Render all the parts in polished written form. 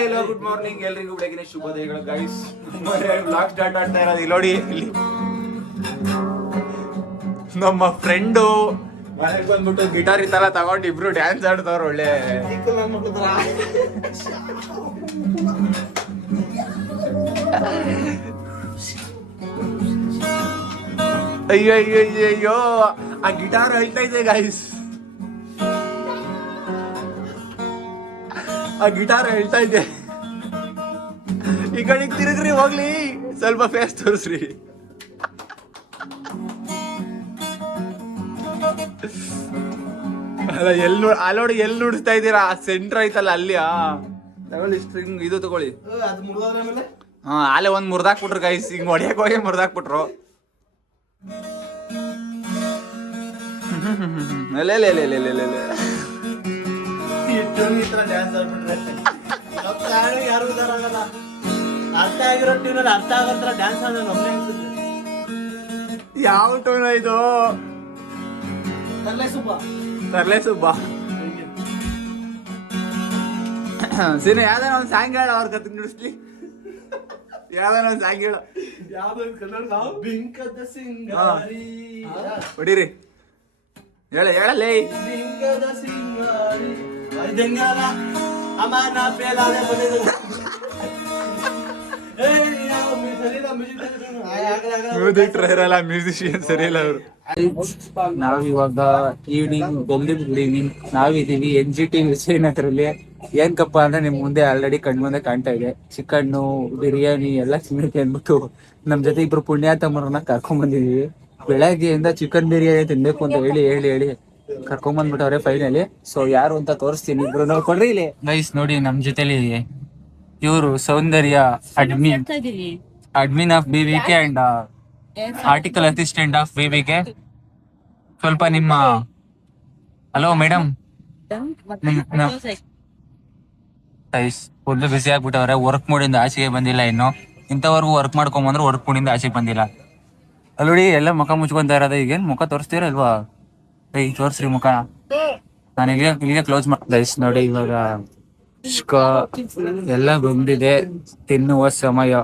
Hello good morning ಎಲ್ರಿಗೂ ಬೆಳಗಿನ ಶುಭೋದಯಗಳು guys. Blog start ಆಗ್ತಾ ಇರೋದು ಇಲ್ಲಿ ನೋಡಿ. ಇಲ್ಲಿ ನಮ್ಮ ಫ್ರೆಂಡು ಮನೆಗೆ ಬಂದ್ಬಿಟ್ಟು ಗಿಟಾರ್ ಈ ತರ ತಗೊಂಡು ಇಬ್ರು ಡ್ಯಾನ್ಸ್ ಆಡ್ತವ್ರು. ಒಳ್ಳೆ ಅಯ್ಯೋ ಅಯ್ಯೋ ಅಯ್ಯೋ ಅಯ್ಯೋ, ಆ ಗಿಟಾರ್ ಹೇಳ್ತಾ ಇದೆ ಗೈಸ್, ಆ ಗಿಟಾರ್ ಹೇಳ್ತಾ ಇದೆ. ಈ ಕಡೆಗೆ ತಿರುಗ್ರಿ ಹೋಗ್ಲಿ, ಸ್ವಲ್ಪ ಫೇಸ್ ತೋರಿಸ್ರಿ. ಅಲ್ಲ ಅಲ್ಲೋಡಿ ಎಲ್ಲಿ ನುಡಿಸ್ತಾ ಇದ್ದೀರಾ? ಸೆಂಟ್ರ್ ಐತಲ್ಲ ಅಲ್ಲಿ. ತಗೊಳ್ಳಿ ಸ್ಟ್ರಿಂಗ್ ಇದು ತಗೊಳ್ಳಿ. ಹಾ ಅಲ್ಲೇ ಒಂದ್ ಮುರ್ದಾಕ್ಬಿಟ್ರು ಗೈಸ್, ಹಿಂಗ್ ಹೊಡಿಯಕ್ ಹೋಗಿ ಮುರ್ದಾಕ್ಬಿಟ್ರು. ಯಾವ ಟೋನ್ ಇದು? ತರ್ಲೆ ಸುಬ್ಬ ಸೀನ ಯಾವ್ದಾನ ಒಂದ್ ಸಾಂಗ್ ಹೇಳ, ಅವ್ರ ಕತ್ ನುಡಿಸ್ಲಿ. ಯಾವ್ದಾನ ಒಂದ್ ಸಾಂಗ್ ಹೇಳ. ಹೊಡೀರಿ, ಹೇಳಲೇ. ಮ್ಯೂಸಿಕ್ ಇರಲ್ಲ, ಮ್ಯೂಸಿಷಿಯನ್ ಸರಿ ಇಲ್ಲ ಅವರು. ನಾವಿವಾಗ ಈವ್ನಿಂಗ್ ನಾವಿದೀವಿ NGT ವಿಜಯನಗರಲ್ಲಿ. ಏನ್ಕಪ್ಪ ಅಂದ್ರೆ ನಿಮ್ ಮುಂದೆ ಆಲ್ರೆಡಿ ಕಣ್ಮುಂದೆ ಕಾಣ್ತಾ ಇದೆ, ಚಿಕನ್ನು ಬಿರಿಯಾನಿ ಎಲ್ಲ ತಿನ್ನಕ್ಕೆ ಅಂದ್ಬಿಟ್ಟು ನಮ್ ಜೊತೆ ಇಬ್ರು ಪುಣ್ಯಾತಮ್ಮರನ್ನ ಕರ್ಕೊಂಡ್ ಬಂದಿದೀವಿ. ಬೆಳಗ್ಗೆಯಿಂದ ಚಿಕನ್ ಬಿರಿಯಾನಿ ತಿನ್ಬೇಕು ಅಂತ ಹೇಳಿ ಕರ್ಕೊಂಡ್ ಬಂದ್ಬಿಟ್ಟವ್ರೆ ಫೈನಲಿ. ಸೊ ಯಾರು ಅಂತ ತೋರಿಸ್ತೀನಿ, ಇಬ್ರು ನೋಡ್ಕೊಂಡ್ರಿ ಇಲ್ಲಿ ಗೈಸ್. ನೋಡಿ ನಮ್ ಜೊತೆಲಿ ಇವರು Soundarya, admin of BBK and article assistant of BBK. ಸ್ವಲ್ಪ ನಿಮ್ಮ ಹಲೋ ಮೇಡಮ್, ಫುಲ್ ಬಿಸಿ ಆಗ್ಬಿಟ್ಟವ್ರೆ. ವರ್ಕ್ ಮೂಡಿಂದ ಆಚೆಗೆ ಬಂದಿಲ್ಲ ಇನ್ನು. ಇಂಥವರೆಗೂ ವರ್ಕ್ ಮಾಡ್ಕೊಂಬಂದ್ರೆ ವರ್ಕ್ ಮೂಡಿಂದ ಆಚೆಗೆ ಬಂದಿಲ್ಲ. ಅಲ್ಲೋಡಿ ಎಲ್ಲ ಮುಖ ಮುಚ್ಕೊಂತ ಇರೋದ. ಈಗೇನ್ ಮುಖ ತೋರಿಸ್ತೀರ ಇಲ್ವಾ? ತೋರ್ಸ್ರಿ ಮುಖ. ನಾನು ಇಲ್ಲಿಗೆ ಕ್ಲೋಸ್ ಗೈಸ್. ನೋಡಿ ಇವಾಗ ಎಲ್ಲ ಬಂದಿದೆ, ತಿನ್ನುವ ಸಮಯ.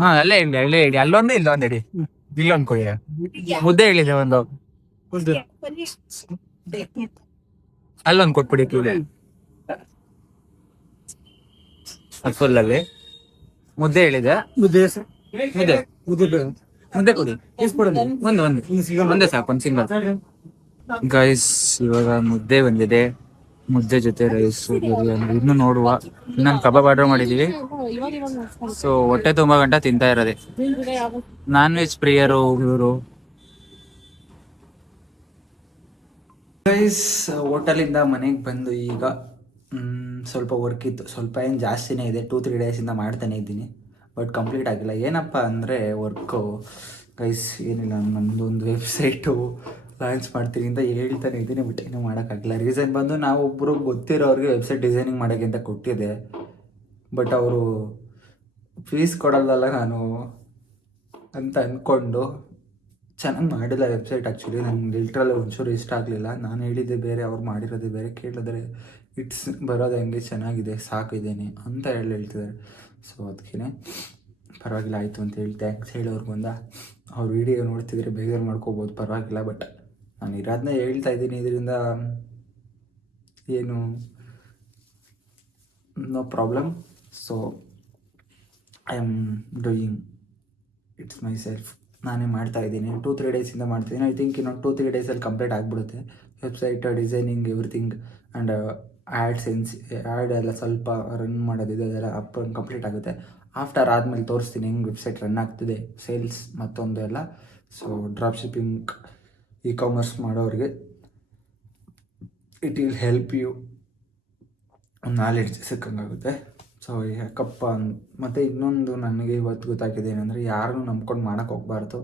ಹಾ ಅಲ್ಲೇ ಇಡಿ, ಅಲ್ಲೊಂದು ಇಲ್ಲೊಂದು ಇಡಿ, ಇಲ್ಲೊಂದು ಕೊಡಿ. ಮುದ್ದೆ ಹೇಳಿದೆ ಒಂದು, ಅಲ್ಲೊಂದು ಕೊಟ್ಬಿಡಿ ಫುಲ್ ಅಲ್ಲಿ. ಮುದ್ದೆ ಹೇಳಿದೆ, ಮುದ್ದೆ ಕೊಡಿ. ಒಂದೇ ಸಾಕು, ಒಂದು ಸಿಂಗಲ್. ಗೈಸ್ ಇವಾಗ ಮುದ್ದೆ ಬಂದಿದೆ, ಮುದ್ದೆ ಜೊತೆ ರೈಸ್, ಬಿರಿಯಾನಿ. ಇನ್ನು ನೋಡುವ, ಇನ್ನೊಂದು ಕಬಾಬ್ ಆರ್ಡರ್ ಮಾಡಿದೀವಿ. ಸೊ ಹೊಟ್ಟೆ ತುಂಬಾ ಗಂಟ ತಿಂತಾ ಇರೋದೆ. ನಾನ್ ವೆಜ್ ಪ್ರಿಯರು ಇವರು. ಗೈಸ್ ಹೋಟೆಲಿಂದ ಮನೆಗೆ ಬಂದು ಈಗ ಸ್ವಲ್ಪ ವರ್ಕ್ ಇತ್ತು, ಸ್ವಲ್ಪ ಏನು ಜಾಸ್ತಿನೇ ಇದೆ. 2-3 ಡೇಸಿಂದ ಮಾಡ್ತಾನೆ ಇದ್ದೀನಿ, ಬಟ್ ಕಂಪ್ಲೀಟ್ ಆಗಿಲ್ಲ. ಏನಪ್ಪ ಅಂದರೆ ವರ್ಕು ಗೈಸ್ ಏನಿಲ್ಲ, ನಮ್ಮದು ಒಂದು ವೆಬ್ಸೈಟು ಲಾಂಚ್ ಮಾಡ್ತೀನಿ ಅಂತ ಹೇಳ್ತಾನೆ ಇದ್ದೀನಿ, ಬಟ್ ಏನೂ ಮಾಡೋಕ್ಕಾಗಿಲ್ಲ. ರೀಸನ್ ಬಂದು ನಾವು ಒಬ್ಬರು ಗೊತ್ತಿರೋರಿಗೆ ವೆಬ್ಸೈಟ್ ಡಿಸೈನಿಂಗ್ ಮಾಡೋಕ್ಕೆ ಅಂತ ಕೊಟ್ಟಿದ್ದೆ, ಬಟ್ ಅವರು ಫೀಸ್ ಕೊಡೋದಲ್ಲ ನಾನು ಅಂತ ಅಂದ್ಕೊಂಡು ಚೆನ್ನಾಗಿ ಮಾಡಿಲ್ಲ ವೆಬ್ಸೈಟ್. ಆ್ಯಕ್ಚುಲಿ ನಂಗೆ ಲಿಟ್ರಲ್ ಒಂಚೂರು ಇಷ್ಟ ಆಗಲಿಲ್ಲ. ನಾನು ಹೇಳಿದ್ದೆ ಬೇರೆ, ಅವ್ರು ಮಾಡಿರೋದೇ ಬೇರೆ. ಕೇಳಿದ್ರೆ ಇಟ್ಸ್ ಬರೋದು ಹಂಗೆ ಚೆನ್ನಾಗಿದೆ, ಸಾಕಿದ್ದೇನೆ ಅಂತ ಹೇಳ್ತಿದ್ದಾರೆ. ಸೊ ಅದಕ್ಕೇ ಪರವಾಗಿಲ್ಲ ಆಯಿತು ಅಂತ ಹೇಳಿ ಥ್ಯಾಂಕ್ಸ್ ಹೇಳೋರ್ಗೆ ಬಂದ. ಅವ್ರ ವಿಡಿಯೋ ನೋಡ್ತಿದ್ರೆ ಬೇಜಾರು ಮಾಡ್ಕೋಬೋದು, ಪರವಾಗಿಲ್ಲ. ಬಟ್ ನಾನು ಇರೋದನ್ನೇ ಹೇಳ್ತಾ ಇದ್ದೀನಿ, ಇದರಿಂದ ಏನು no problem. So I am doing its my self. ನಾನೇ ಮಾಡ್ತಾ ಇದ್ದೀನಿ, 2-3 ಡೇಸಿಂದ ಮಾಡ್ತಿದ್ದೀನಿ. ಐ ಥಿಂಕ್ ಇನ್ನೊಂದು 2-3 ಡೇಸಲ್ಲಿ ಕಂಪ್ಲೀಟ್ ಆಗಿಬಿಡುತ್ತೆ website designing, everything. And add ಎಲ್ಲ ಸ್ವಲ್ಪ ರನ್ ಮಾಡೋದಿದೆ, ಅದೆಲ್ಲ ಕಂಪ್ಲೀಟ್ ಆಗುತ್ತೆ. ಆಫ್ಟರ್ ಆದಮೇಲೆ ತೋರಿಸ್ತೀನಿ ಹೆಂಗೆ ವೆಬ್ಸೈಟ್ ರನ್ ಆಗ್ತಿದೆ, ಸೇಲ್ಸ್ ಮತ್ತೊಂದು ಎಲ್ಲ. ಸೊ ಡ್ರಾಪ್ ಶಿಪ್ಪಿಂಗ್, ಕಾಮರ್ಸ್ ಮಾಡೋರಿಗೆ it will help you, knowledge ಸಿಕ್ಕಂಗಾಗುತ್ತೆ. ಸೊ ಯಾಕಪ್ಪ ಮತ್ತು ಇನ್ನೊಂದು ನನಗೆ ಇವತ್ತು ಗೊತ್ತಾಗಿದೆ ಏನಂದರೆ, ಯಾರನ್ನೂ ನಂಬ್ಕೊಂಡು ಮಾಡೋಕ್ಕೆ ಹೋಗ್ಬಾರ್ದು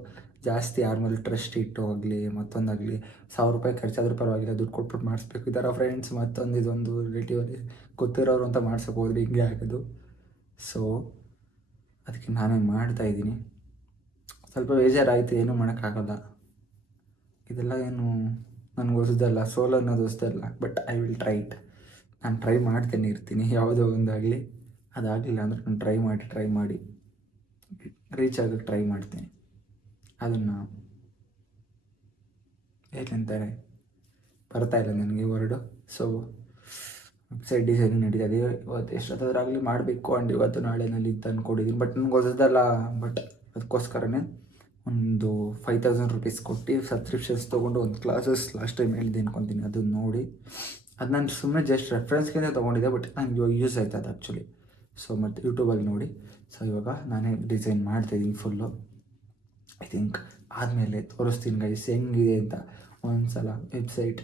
ಜಾಸ್ತಿ. ಯಾರ ಮೇಲೆ ಟ್ರಸ್ಟ್ ಇಟ್ಟು ಆಗಲಿ ಮತ್ತೊಂದಾಗಲಿ, 1000 ರೂಪಾಯಿ ಖರ್ಚಾದ್ರೂ ಪರವಾಗಿಲ್ಲ, ದುಡ್ಡು ಕೊಟ್ಬಿಟ್ಟು ಮಾಡಿಸ್ಬೇಕು. ಇದರ ಫ್ರೆಂಡ್ಸ್ ಮತ್ತೊಂದು ಇದೊಂದು ರಿಲೇಟಿವಲ್ಲಿ ಗೊತ್ತಿರೋರು ಅಂತ ಮಾಡ್ಸೋಕೆ ಹೋದ್ರೆ ಹಿಂಗೆ ಆಗೋದು. ಸೊ ಅದಕ್ಕೆ ನಾನೇ ಮಾಡ್ತಾಯಿದ್ದೀನಿ. ಸ್ವಲ್ಪ ಬೇಜಾರಾಯಿತು, ಏನೂ ಮಾಡೋಕ್ಕಾಗಲ್ಲ. ಇದೆಲ್ಲ ಏನು ನನಗೆ ಹೊಸದಲ್ಲ, ಸೋಲೋ ಅನ್ನೋದು ಹೊಸದಲ್ಲ. But I will try it. ನಾನು ಟ್ರೈ ಮಾಡ್ತೇನೆ ಇರ್ತೀನಿ, ಯಾವುದೋ ಒಂದಾಗಲಿ. ಅದಾಗಲಿಲ್ಲ ಅಂದರೆ ನಾನು ಟ್ರೈ ಮಾಡಿ ರೀಚ್ ಆಗೋಕ್ಕೆ ಟ್ರೈ ಮಾಡ್ತೀನಿ. ಅದನ್ನು ಏನಂತಾರೆ, ಬರ್ತಾ ಇಲ್ಲ ನನಗೆ ವರ್ಡು. ಸೊ ವೆಬ್ಸೈಟ್ ಡಿಸೈನಿಂಗ್ ನಡೀತದೆ. ಇವತ್ತು ಎಷ್ಟೊತ್ತಾದ್ರಾಗಲಿ ಮಾಡಬೇಕು ಆ್ಯಂಡ್ ಇವತ್ತು ನಾಳೆನಲ್ಲಿ ಅಂತ ಅಂದ್ಕೊಂಡಿದ್ದೀನಿ. ಬಟ್ ನನಗೆ ಹೊಸದಲ್ಲ. ಬಟ್ ಅದಕ್ಕೋಸ್ಕರನೇ ಒಂದು 5000 ರೂಪೀಸ್ ಕೊಟ್ಟು ಸಬ್ಸ್ಕ್ರಿಪ್ಷನ್ಸ್ ತೊಗೊಂಡು ಒಂದು ಕ್ಲಾಸಸ್ ಲಾಸ್ಟ್ ಟೈಮ್ ಹೇಳಿದೆ ಅನ್ಕೊತೀನಿ, ಅದನ್ನು ನೋಡಿ. ಅದು ನಾನು ಸುಮ್ಮನೆ ಜಸ್ಟ್ ರೆಫ್ರೆನ್ಸ್ಗೆ ತೊಗೊಂಡಿದ್ದೆ. ಬಟ್ ನನಗೆ ಇವಾಗ ಯೂಸ್ ಆಯ್ತು ಅದು ಆ್ಯಕ್ಚುಲಿ. ಸೊ ಮತ್ತು ಯೂಟ್ಯೂಬಲ್ಲಿ ನೋಡಿ. ಸೊ ಇವಾಗ ನಾನೇ ಡಿಸೈನ್ ಮಾಡ್ತಾಯಿದ್ದೀನಿ ಫುಲ್ಲು. ಐ ಥಿಂಕ್ ಆದಮೇಲೆ ತೋರಿಸ್ತೀನಿ ಗೈಸ್ ಹೆಂಗಿದೆ ಅಂತ. ಒಂದು ಸಲ ವೆಬ್ಸೈಟ್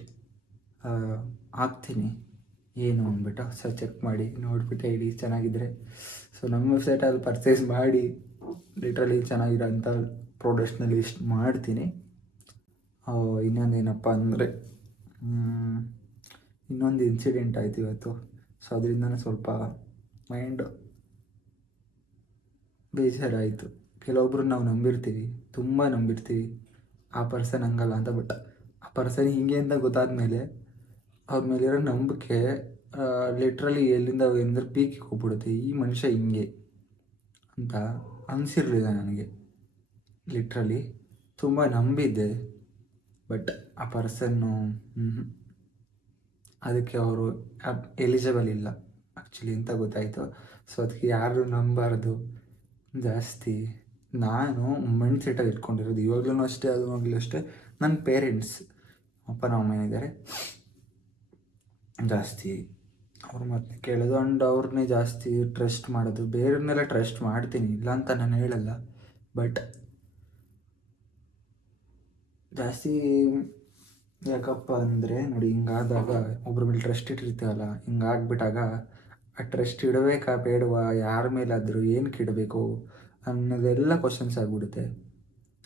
ಹಾಕ್ತೀನಿ ಏನು ಅಂದ್ಬಿಟ್ಟು. ಸೊ ಚೆಕ್ ಮಾಡಿ ನೋಡಿಬಿಟ್ಟು ಹೇಳಿ ಚೆನ್ನಾಗಿದ್ದರೆ. ಸೊ ನಮ್ಮ ವೆಬ್ಸೈಟಲ್ಲಿ ಪರ್ಚೇಸ್ ಮಾಡಿ ಲಿಟ್ರಲಿ ಚೆನ್ನಾಗಿರೋಂಥ ಪ್ರಾಡಕ್ಟ್ಸ್ನ ಲಿಸ್ಟ್ ಮಾಡ್ತೀನಿ. ಇನ್ನೊಂದೇನಪ್ಪ ಅಂದರೆ ಇನ್ನೊಂದು ಇನ್ಸಿಡೆಂಟ್ ಆಯಿತು ಇವತ್ತು. ಸೊ ಅದರಿಂದನೇ ಸ್ವಲ್ಪ ಮೈಂಡ್ ಬೇಜಾರಾಯಿತು. ಕೆಲವೊಬ್ರು ನಾವು ನಂಬಿರ್ತೀವಿ, ತುಂಬ ನಂಬಿರ್ತೀವಿ, ಆ ಪರ್ಸನ್ ಹಂಗಲ್ಲ ಅಂತ. ಬಟ್ ಆ ಪರ್ಸನ್ ಹಿಂಗೆ ಅಂತ ಗೊತ್ತಾದ ಮೇಲೆ ಅವ್ರ ಮೇಲಿರೋ ನಂಬಿಕೆ ಲಿಟ್ರಲಿ ಎಲ್ಲಿಂದ ಅಂದರೆ ಪೀಕಿಗೆ ಹೋಗ್ಬಿಡುತ್ತೆ. ಈ ಮನುಷ್ಯ ಹಿಂಗೆ ಅಂತ ಅನಿಸಿರಲಿಲ್ಲ ನನಗೆ. ಲಿಟ್ರಲಿ ತುಂಬ ನಂಬಿದ್ದೆ. ಬಟ್ ಆ ಪರ್ಸನ್ನು ಅದಕ್ಕೆ ಅವರು ಎಲಿಜಿಬಲ್ ಇಲ್ಲ ಆ್ಯಕ್ಚುಲಿ ಅಂತ ಗೊತ್ತಾಯಿತು. ಸೊ ಅದಕ್ಕೆ ಯಾರು ನಂಬಾರ್ದು ಜಾಸ್ತಿ. ನಾನು ಮೈಂಡ್ ಸೆಟಲ್ಲಿ ಇಟ್ಕೊಂಡಿರೋದು ಇವಾಗಲೂ ಅಷ್ಟೇ, ಅವಾಗಲೂ ಅಷ್ಟೇ. ನನ್ನ ಪೇರೆಂಟ್ಸ್, ಅಪ್ಪ ನಮ್ಮ ಇದ್ದಾರೆ, ಜಾಸ್ತಿ ಅವ್ರ ಮಾತನ್ನ ಕೇಳೋದು ಆ್ಯಂಡ್ ಅವ್ರನ್ನೇ ಜಾಸ್ತಿ ಟ್ರಸ್ಟ್ ಮಾಡೋದು. ಬೇರೆಯವ್ರನ್ನೆಲ್ಲ ಟ್ರಸ್ಟ್ ಮಾಡ್ತೀನಿ, ಇಲ್ಲ ಅಂತ ನಾನು ಹೇಳಲ್ಲ. ಬಟ್ ಜಾಸ್ತಿ ಯಾಕಪ್ಪ ಅಂದರೆ ನೋಡಿ, ಹಿಂಗಾದಾಗ ಒಬ್ರ ಮೇಲೆ ಟ್ರಸ್ಟ್ ಇಟ್ಟಿರ್ತೀವಲ್ಲ, ಹಿಂಗಾಗ್ಬಿಟ್ಟಾಗ ಆ ಟ್ರಸ್ಟ್ ಇಡಬೇಕಾ ಬೇಡವಾ, ಯಾರ ಮೇಲಾದರೂ ಏನಕ್ಕೆ ಇಡಬೇಕು ಅನ್ನೋದೆಲ್ಲ ಕ್ವಶನ್ಸ್ ಆಗಿಬಿಡುತ್ತೆ.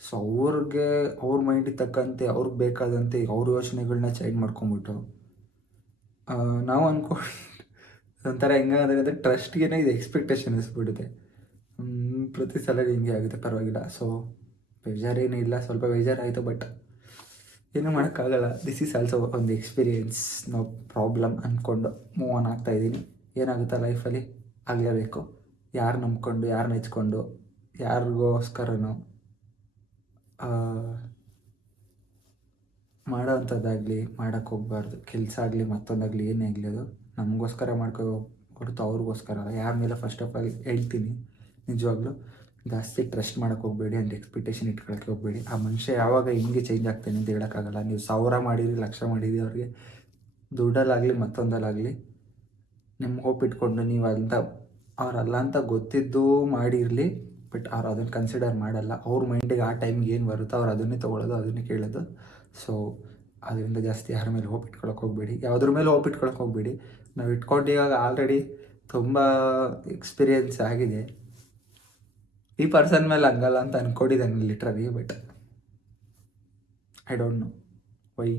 ಸೊ ಅವ್ರಿಗೆ ಅವ್ರ ಮೈಂಡಿಗೆ ತಕ್ಕಂತೆ ಅವ್ರಿಗೆ ಬೇಕಾದಂತೆ ಅವ್ರ ಯೋಚನೆಗಳನ್ನ ಚೇಂಜ್ ಮಾಡ್ಕೊಂಬಿಟ್ಟು ನಾವು ಅಂದ್ಕೊಂಡು ಒಂಥರ ಹೆಂಗಾದ್ರೆ ಅಂದರೆ ಟ್ರಸ್ಟ್ಗೆ ಇದು ಎಕ್ಸ್ಪೆಕ್ಟೇಷನ್ ಇಸ್ಬಿಡುತ್ತೆ. ಪ್ರತಿ ಸಲ ಹಿಂಗೆ ಆಗುತ್ತೆ, ಪರವಾಗಿಲ್ಲ. ಸೊ ಬೇಜಾರೇನೂ ಇಲ್ಲ, ಸ್ವಲ್ಪ ಬೇಜಾರಾಯಿತು. ಬಟ್ ಏನೂ ಮಾಡೋಕ್ಕಾಗಲ್ಲ. ದಿಸ್ ಈಸ್ ಆಲ್ಸೋ ಒಂದು ಎಕ್ಸ್ಪೀರಿಯೆನ್ಸ್, ನೋ ಪ್ರಾಬ್ಲಮ್ ಅಂದ್ಕೊಂಡು ಮೂವ್ ಆನ್ ಆಗ್ತಾಯಿದ್ದೀನಿ. ಏನಾಗುತ್ತಾ ಲೈಫಲ್ಲಿ ಆಗಲೇಬೇಕು. ಯಾರು ನಂಬ್ಕೊಂಡು, ಯಾರು ನೆಚ್ಕೊಂಡು, ಯಾರಿಗೋಸ್ಕರನೋ ಮಾಡೋ ಅಂಥದ್ದಾಗಲಿ ಮಾಡೋಕ್ಕೆ ಹೋಗ್ಬಾರ್ದು. ಕೆಲಸ ಆಗಲಿ ಮತ್ತೊಂದಾಗಲಿ ಏನೇ ಆಗಲಿ, ಅದು ನಮಗೋಸ್ಕರ ಮಾಡ್ಕೋ ಹೊರತು ಅವ್ರಿಗೋಸ್ಕರ ಅಲ್ಲ. ಯಾರ ಮೇಲೆ ಫಸ್ಟ್ ಆಫ್ ಆಲ್ ಹೇಳ್ತೀನಿ, ನಿಜವಾಗ್ಲೂ ಜಾಸ್ತಿ ಟ್ರಸ್ಟ್ ಮಾಡೋಕ್ಕೆ ಹೋಗಬೇಡಿ ಆ್ಯಂಡ್ ಎಕ್ಸ್ಪೆಕ್ಟೇಷನ್ ಇಟ್ಕೊಳಕ್ಕೆ ಹೋಗಬೇಡಿ. ಆ ಮನುಷ್ಯ ಯಾವಾಗ ಹಿಂಗೆ ಚೇಂಜ್ ಆಗ್ತಾನೆ ಅಂತ ಹೇಳೋಕ್ಕಾಗಲ್ಲ. ನೀವು 1000 ಮಾಡಿರಿ, 1,00,000 ಮಾಡಿರಿ, ಅವ್ರಿಗೆ ದುಡ್ಡಲ್ಲಾಗಲಿ ಮತ್ತೊಂದಲ್ಲಾಗಲಿ ನಿಮ್ಗೆ ಹೋಪ್ ಇಟ್ಕೊಂಡು ನೀವು ಅವರಲ್ಲ ಅಂತ ಗೊತ್ತಿದ್ದು ಮಾಡಿರಲಿ. ಬಟ್ ಅವ್ರು ಅದನ್ನು ಕನ್ಸಿಡರ್ ಮಾಡಲ್ಲ. ಅವ್ರ ಮೈಂಡಿಗೆ ಆ ಟೈಮ್ಗೆ ಏನು ಬರುತ್ತೋ ಅವ್ರು ಅದನ್ನೇ ತೊಗೊಳ್ಳೋದು, ಅದನ್ನೇ ಕೇಳೋದು. ಸೊ ಅದರಿಂದ ಜಾಸ್ತಿ ಯಾರ ಮೇಲೆ ಹೋಪ್ ಇಟ್ಕೊಳಕ್ಕೆ ಹೋಗಬೇಡಿ, ಯಾವುದ್ರ ಮೇಲೆ ಹೋಪ್ ಇಟ್ಕೊಳಕ್ಕೆ ಹೋಗಬೇಡಿ. ನಾವು ಇಟ್ಕೊಂಡು ಇವಾಗ ಆಲ್ರೆಡಿ ತುಂಬ ಎಕ್ಸ್ಪೀರಿಯೆನ್ಸ್ ಆಗಿದೆ. ಈ ಪರ್ಸನ್ ಮೇಲೆ ಹಂಗಲ್ಲ ಅಂತ ಅಂದ್ಕೊಂಡಿದ್ದಾನೆ literally. But I don't know why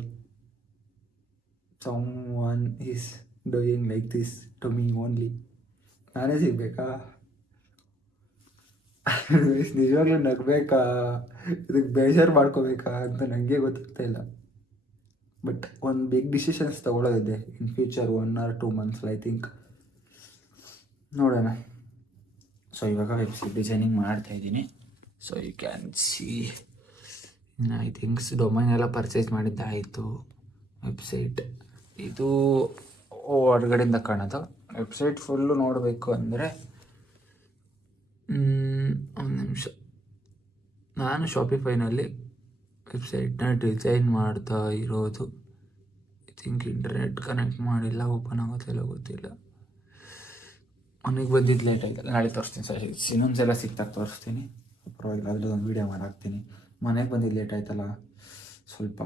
someone is doing like this to me only. ನಾನೇ ಸಿಗಬೇಕಾ? ನಿಜವಾಗ್ಲೂ ನಗಬೇಕಾ, ಇದಕ್ಕೆ ಬೇಜಾರು ಮಾಡ್ಕೋಬೇಕಾ ಅಂತ ನನಗೆ ಗೊತ್ತಾಗ್ತಾ ಇಲ್ಲ. ಬಟ್ ಒಂದು ಬಿಗ್ ಡಿಸಿಷನ್ಸ್ ತೊಗೊಳ್ಳೋದಿದೆ in future 1 or 2 months I think. ನೋಡೋಣ. ಸೊ ಇವಾಗ ವೆಬ್ಸೈಟ್ ಡಿಸೈನಿಂಗ್ ಮಾಡ್ತಾಯಿದ್ದೀನಿ. So you can see I thinks domain ಎಲ್ಲ ಪರ್ಚೇಸ್ ಮಾಡಿದ್ದಾಯಿತು. ವೆಬ್ಸೈಟ್ ಇದು ಹೊರಗಡೆಯಿಂದ ಕಾಣೋದು. ವೆಬ್ಸೈಟ್ ಫುಲ್ಲು ನೋಡಬೇಕು ಅಂದರೆ ಒಂದು ನಿಮಿಷ. ನಾನು ಶಾಪಿಫೈನಲ್ಲಿ ವೆಬ್ಸೈಟ್ನ ಡಿಸೈನ್ ಮಾಡ್ತಾ ಇರೋದು. ಐ ಥಿಂಕ್ ಇಂಟರ್ನೆಟ್ ಕನೆಕ್ಟ್ ಮಾಡಿಲ್ಲ, ಓಪನ್ ಆಗೋದಿಲ್ಲ, ಗೊತ್ತಿಲ್ಲ. ನನಗೆ ಬಂದಿದ್ದು ಲೇಟ್ ಆಗಿದೆ, ನಾಳೆ ತೋರಿಸ್ತೀನಿ. ಸರ್ ಇನ್ನೊಂದ್ಸಲ ಸಿಕ್ತಾಗ ತೋರಿಸ್ತೀನಿ, ಪರವಾಗಿಲ್ಲ. ಅದರಲ್ಲಿ ಒಂದು ವೀಡಿಯೋ ಮಾಡಾಕ್ತೀನಿ. ಮನೆಗೆ ಬಂದಿದ್ದು ಲೇಟ್ ಆಯ್ತಲ್ಲ ಸ್ವಲ್ಪ.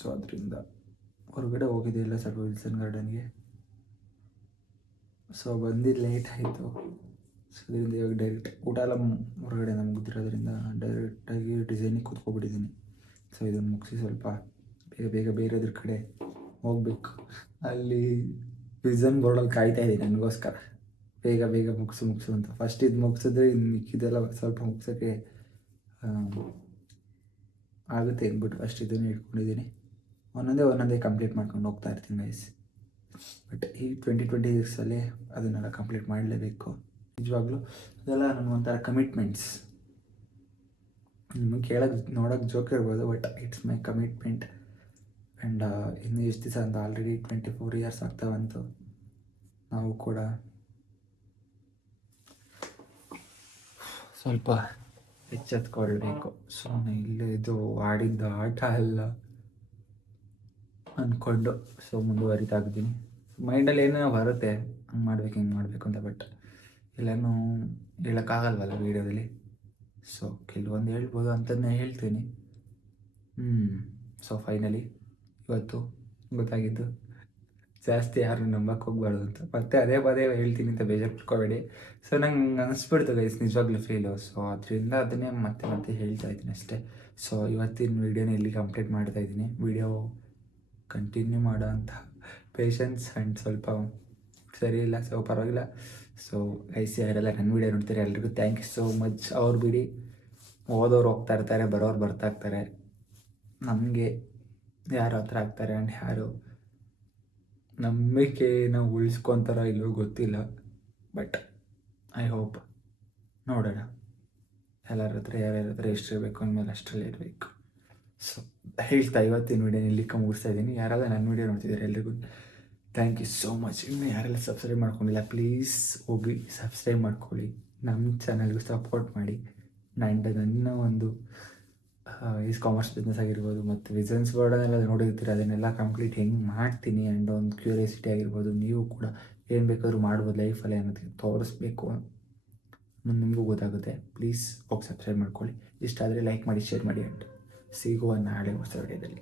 ಸೊ ಅದರಿಂದ ಹೊರಗಡೆ ಹೋಗಿದ್ದಿಲ್ಲ ಸ್ವಲ್ಪ ವಿಲ್ಸನ್ ಗಾರ್ಡನ್ಗೆ. ಸೊ ಬಂದಿದ್ದು ಲೇಟ್ ಆಯಿತು. ಸೊ ಅದರಿಂದ ಇವಾಗ ಡೈರೆಕ್ಟ್ ಊಟ ಎಲ್ಲ ಹೊರಗಡೆ ಮುಗಿದಿರೋದ್ರಿಂದ ಡೈರೆಕ್ಟಾಗಿ ಡಿಸೈನಿಗೆ ಕೂತ್ಕೊಬಿಟ್ಟಿದ್ದೀನಿ. ಸೊ ಇದನ್ನು ಮುಗಿಸಿ ಸ್ವಲ್ಪ ಬೇಗ ಬೇರೆದ್ರ ಕಡೆ ಹೋಗ್ಬೇಕು. ಅಲ್ಲಿ ವಿಸನ್ ಬೋರ್ಡಲ್ಲಿ ಕಾಯ್ತಾ ಇದ್ದೀನಿ ನನಗೋಸ್ಕರ, ಬೇಗ ಮುಗಿಸು ಅಂತ. ಫಸ್ಟ್ ಇದು ಮುಗಿಸಿದ್ರೆ ಇನ್ನು ಮಿಕ್ಕಿದೆಲ್ಲ ಸ್ವಲ್ಪ ಮುಗ್ಸೋಕ್ಕೆ ಆಗುತ್ತೆ ಅಂದ್ಬಿಟ್ಟು ಫಸ್ಟ್ ಇದನ್ನು ಇಟ್ಕೊಂಡಿದ್ದೀನಿ. ಒಂದೊಂದೇ ಕಂಪ್ಲೀಟ್ ಮಾಡ್ಕೊಂಡು ಹೋಗ್ತಾ ಇರ್ತೀನಿ ಗೈಸ್. ಬಟ್ ಈ 2026ಅಲ್ಲಿ ಅದನ್ನೆಲ್ಲ ಕಂಪ್ಲೀಟ್ ಮಾಡಲೇಬೇಕು. ನಿಜವಾಗ್ಲೂ ಅದೆಲ್ಲ ನನ್ನ ಒಂಥರ ಕಮಿಟ್ಮೆಂಟ್ಸ್. ನಿಮಗೆ ನೋಡೋಕ್ಕೆ ಜೋಕ್ ಇರ್ಬೋದು, but it's my commitment. And ಇನ್ನು ಎಷ್ಟು ದಿವಸ ಅಂತ ಆಲ್ರೆಡಿ 24 ಇಯರ್ಸ್ ಆಗ್ತಾ ಬಂತು. ನಾವು ಕೂಡ ಸ್ವಲ್ಪ ಎಚ್ಚೆತ್ಕೊಳ್ಬೇಕು. ಸುಮ್ಮನೆ ಇಲ್ಲೇ ಇದು ಆಡಿದ್ದು ಆಟ ಅಲ್ಲ ಅಂದ್ಕೊಂಡು ಮುಂದುವರಿತಾ ಇದ್ದೀನಿ. ಮೈಂಡಲ್ಲಿ ಏನೋ ಬರುತ್ತೆ, ಹಂಗೆ ಮಾಡ್ಬೇಕು ಹಿಂಗೆ ಮಾಡಬೇಕು ಅಂತ. ಬಟ್ ಎಲ್ಲನೂ ಹೇಳೋಕ್ಕಾಗಲ್ವಲ್ಲ ವೀಡಿಯೋದಲ್ಲಿ. ಕೆಲವೊಂದು ಹೇಳ್ಬೋದು ಅಂಥದ್ದನ್ನ ಹೇಳ್ತೀನಿ. ಫೈನಲಿ ಇವತ್ತು ಗೊತ್ತಾಗಿದ್ದು ಜಾಸ್ತಿ ಯಾರು ನಂಬಕ್ಕೆ ಹೋಗ್ಬಾರ್ದು ಅಂತ. ಮತ್ತೆ ಅದೇ ಪದೇ ಹೇಳ್ತೀನಿ ಅಂತ ಬೇಜಾರು ಪಡ್ಕೋಬೇಡಿ. ನಂಗೆ ಅನಿಸ್ಬಿಡ್ತು ಗೈಸ್, ನಿಜವಾಗ್ಲೂ ಫೀಲು. ಅದರಿಂದ ಅದನ್ನೇ ಮತ್ತೆ ಹೇಳ್ತಾ ಇದ್ದೀನಿ ಅಷ್ಟೇ. ಇವತ್ತಿನ ವೀಡಿಯೋನ ಇಲ್ಲಿ ಕಂಪ್ಲೀಟ್ ಮಾಡ್ತಾಯಿದ್ದೀನಿ. ವೀಡಿಯೋ ಕಂಟಿನ್ಯೂ ಮಾಡೋ ಅಂಥ ಪೇಷನ್ಸ್ ಆ್ಯಂಡ್ ಸ್ವಲ್ಪ ಸರಿ ಇಲ್ಲ, ಪರವಾಗಿಲ್ಲ. ಗೈಸ್ ಯಾರೆಲ್ಲ ನನ್ನ ವೀಡಿಯೋ ನೋಡ್ತಾರೆ ಎಲ್ರಿಗೂ ಥ್ಯಾಂಕ್ ಯು ಸೋ ಮಚ್. ಅವ್ರು ಬಿಡಿ, ಓದೋರು ಹೋಗ್ತಾ ಇರ್ತಾರೆ, ಬರೋರು ಬರ್ತಾ ಇರ್ತಾರೆ. ನಮಗೆ ಯಾರು ಹತ್ರ ಆಗ್ತಾರೆ ಆ್ಯಂಡ್ ಯಾರು ನಂಬಿಕೆನ ಉಳಿಸ್ಕೊತಾರೋ ಇಲ್ಲವೋ ಗೊತ್ತಿಲ್ಲ. ಬಟ್ ಐ ಹೋಪ್, ನೋಡೋಣ. ಎಲ್ಲರ ಹತ್ರ ಯಾರ್ಯಾರ ಹತ್ರ ಎಷ್ಟಿರಬೇಕು ಅಂದಮೇಲೆ ಅಷ್ಟರಲ್ಲೇ ಇರಬೇಕು. ಹೇಳ್ತಾ ಇವತ್ತಿನ ವೀಡಿಯೋನ ಇಲ್ಲಿ ಮುಗಿಸ್ತಾ ಇದ್ದೀನಿ. ಯಾರೆಲ್ಲ ನನ್ನ ವೀಡಿಯೋ ನೋಡ್ತಿದ್ದಾರೆ ಎಲ್ರಿಗೂ ಥ್ಯಾಂಕ್ ಯು ಸೋ ಮಚ್. ಇನ್ನು ಯಾರೆಲ್ಲ ಸಬ್ಸ್ಕ್ರೈಬ್ ಮಾಡ್ಕೊಂಡಿಲ್ಲ ಪ್ಲೀಸ್ ಹೋಗಿ ಸಬ್ಸ್ಕ್ರೈಬ್ ಮಾಡ್ಕೊಳ್ಳಿ. ನಮ್ಮ ಚಾನಲ್ಗೂ ಸಪೋರ್ಟ್ ಮಾಡಿ. ನನ್ನ ಒಂದು ಕಾಮರ್ಸ್ ಬಿಸ್ನೆಸ್ ಆಗಿರ್ಬೋದು ಮತ್ತು ವಿಸನ್ಸ್ ಬೋರ್ಡನ್ನೆಲ್ಲ ನೋಡಿರ್ತೀರ, ಅದನ್ನೆಲ್ಲ ಕಂಪ್ಲೀಟ್ ಹೆಂಗೆ ಮಾಡ್ತೀನಿ ಆ್ಯಂಡ್ ಒಂದು ಕ್ಯೂರಿಯಾಸಿಟಿ ಆಗಿರ್ಬೋದು. ನೀವು ಕೂಡ ಏನು ಬೇಕಾದ್ರೂ ಮಾಡ್ಬೋದು ಲೈಫಲ್ಲಿ ಅನ್ನೋದಕ್ಕೆ ತೋರಿಸ್ಬೇಕು, ನಿಮಗೂ ಗೊತ್ತಾಗುತ್ತೆ. ಪ್ಲೀಸ್ ಹೋಗಿ ಸಬ್ಸ್ಕ್ರೈಬ್ ಮಾಡ್ಕೊಳ್ಳಿ. ಇಷ್ಟ ಆದರೆ ಲೈಕ್ ಮಾಡಿ, ಶೇರ್ ಮಾಡಿ. ಆ್ಯಂಡ್ ಸಿಗುವ ನಾಳೆ ಹೊಸ ವಿಡಿಯೋದಲ್ಲಿ.